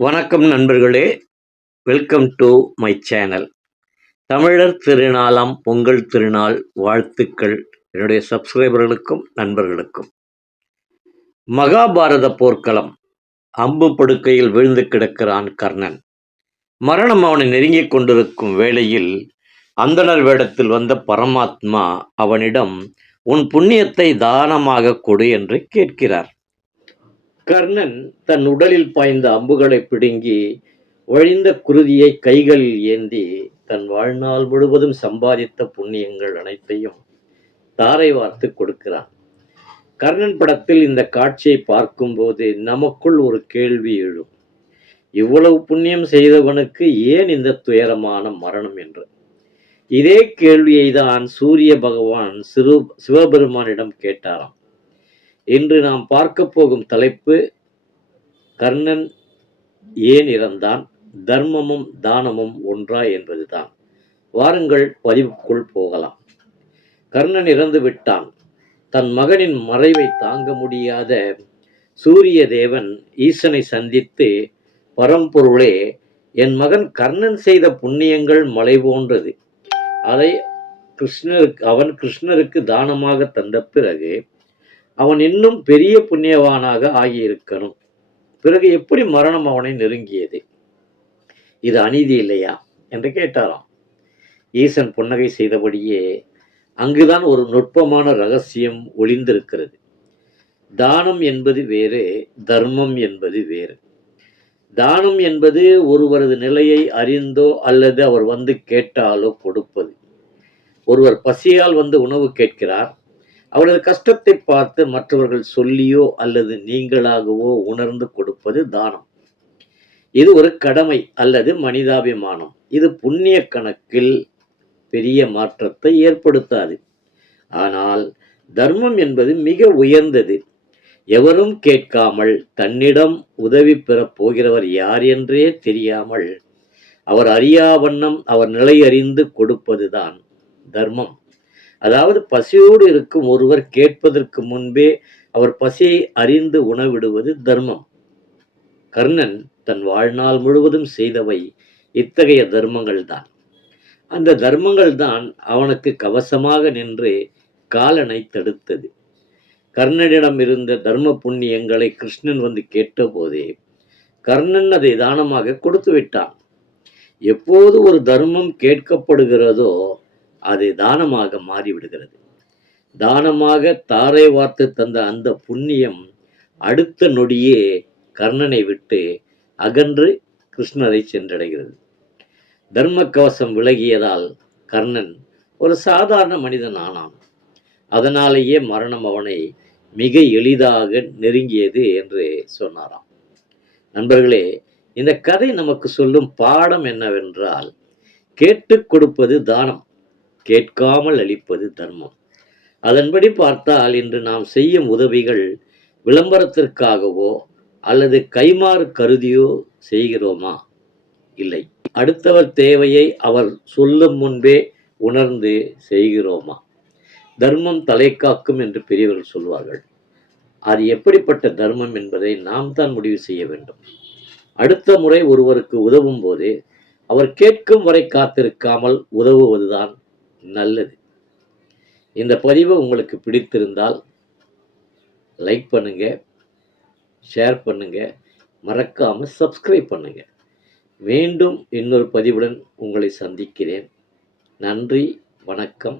வணக்கம் நண்பர்களே, welcome to my channel. தமிழர் திருநாளாம் பொங்கல் திருநாள் வாழ்த்துக்கள் என்னுடைய சப்ஸ்கிரைபர்களுக்கும் நண்பர்களுக்கும். மகாபாரத போர்க்களம். அம்பு படுக்கையில் விழுந்து கிடக்கிறான் கர்ணன். மரணம் அவனை நெருங்கிக் கொண்டிருக்கும் வேளையில் அந்தணர் வேடத்தில் வந்த பரமாத்மா அவனிடம் உன் புண்ணியத்தை தானமாக கொடு என்று கேட்கிறார். கர்ணன் தன் உடலில் பாய்ந்த அம்புகளை பிடுங்கி வழிந்த குருதியை கைகளில் ஏந்தி தன் வாழ்நாள் முழுவதும் சம்பாதித்த புண்ணியங்கள் அனைத்தையும் தாரை வார்த்து கொடுக்கிறான். கர்ணன் படத்தில் இந்த காட்சியை பார்க்கும்போது நமக்குள் ஒரு கேள்வி எழும். இவ்வளவு புண்ணியம் செய்தவனுக்கு ஏன் இந்த துயரமான மரணம் என்று. இதே கேள்வியை தான் சூரிய பகவான் சிவபெருமானிடம் கேட்டாராம். இன்று நாம் பார்க்க போகும் தலைப்பு, கர்ணன் ஏன் இறந்தான், தர்மமும் தானமும் ஒன்றா என்பதுதான். வாருங்கள் பதிவுக்குள் போகலாம். கர்ணன் இறந்து விட்டான். தன் மகனின் மறைவை தாங்க முடியாத சூரிய தேவன் ஈசனை சந்தித்து, பரம்பொருளே, என் மகன் கர்ணன் செய்த புண்ணியங்கள் மலை போன்றது. அதை அவன் கிருஷ்ணருக்கு தானமாக தந்த பிறகு அவன் இன்னும் பெரிய புண்ணியவானாக ஆகியிருக்கணும். பிறகு எப்படி மரணம் அவனை நெருங்கியது? இது அநீதி இல்லையா என்று கேட்டாராம். ஈசன் புன்னகை செய்தபடியே, அங்குதான் ஒரு நுட்பமான ரகசியம் ஒளிந்திருக்கிறது. தானம் என்பது வேறு, தர்மம் என்பது வேறு. தானம் என்பது ஒருவரது நிலையை அறிந்தோ அல்லது அவர் வந்து கேட்டாலோ கொடுப்பது. ஒருவர் பசியால் வந்து உணவு கேட்கிறார். அவரது கஷ்டத்தை பார்த்து மற்றவர்கள் சொல்லியோ அல்லது நீங்களாகவோ உணர்ந்து கொடுப்பது தானம். இது ஒரு கடமை அல்லது மனிதாபிமானம். இது புண்ணிய கணக்கில் பெரிய மாற்றத்தை ஏற்படுத்தாது. ஆனால் தர்மம் என்பது மிக உயர்ந்தது. எவரும் கேட்காமல் தன்னிடம் உதவி பெறப் போகிறவர் யார் என்றே தெரியாமல் அவர் அறியா வண்ணம் அவர் நிலை அறிந்து கொடுப்பதுதான் தர்மம். அதாவது பசியோடு இருக்கும் ஒருவர் கேட்பதற்கு முன்பே அவர் பசியை அறிந்து உணவிடுவது தர்மம். கர்ணன் தன் வாழ்நாள் முழுவதும் செய்தவை இத்தகைய தர்மங்கள் தான். அந்த தர்மங்கள் தான் அவனுக்கு கவசமாக நின்று காலனை தடுத்தது. கர்ணனிடம் இருந்த தர்ம புண்ணியங்களை கிருஷ்ணன் வந்து கேட்டபோதே கர்ணன் அதை தானமாக கொடுத்து விட்டான். எப்போது ஒரு தர்மம் கேட்கப்படுகிறதோ அது தானமாக மாறிவிடுகிறது. தானமாக தாரை வார்த்து தந்த அந்த புண்ணியம் அடுத்த நொடியே கர்ணனை விட்டு அகன்று கிருஷ்ணரை சென்றடைகிறது. தர்ம கவசம் விலகியதால் கர்ணன் ஒரு சாதாரண மனிதன் ஆனான். அதனாலேயே மரணம் அவனை மிக எளிதாக நெருங்கியது என்று சொன்னாராம். நண்பர்களே, இந்த கதை நமக்கு சொல்லும் பாடம் என்னவென்றால், கேட்டுக் கொடுப்பது தானம், கேட்காமல் அளிப்பது தர்மம். அதன்படி பார்த்தால் இன்று நாம் செய்யும் உதவிகள் விளம்பரத்திற்காகவோ அல்லது கைமாறு கருதியோ செய்கிறோமா? இல்லை. அடுத்தவர் தேவையை அவர் சொல்லும் முன்பே உணர்ந்து செய்கிறோமா? தர்மம் தலை காக்கும் என்று பெரியவர்கள் சொல்வார்கள். அது எப்படிப்பட்ட தர்மம் என்பதை நாம் தான் முடிவு செய்ய வேண்டும். அடுத்த முறை ஒருவருக்கு உதவும் போது அவர் கேட்கும் வரை காத்திருக்காமல் உதவுவதுதான் நல்லது. இந்த பதிவு உங்களுக்கு பிடித்திருந்தால் லைக் பண்ணுங்க, ஷேர் பண்ணுங்க, மறக்காம சப்ஸ்கிரைப் பண்ணுங்க. மீண்டும் இன்னொரு பதிவுடன் உங்களை சந்திக்கிறேன். நன்றி, வணக்கம்.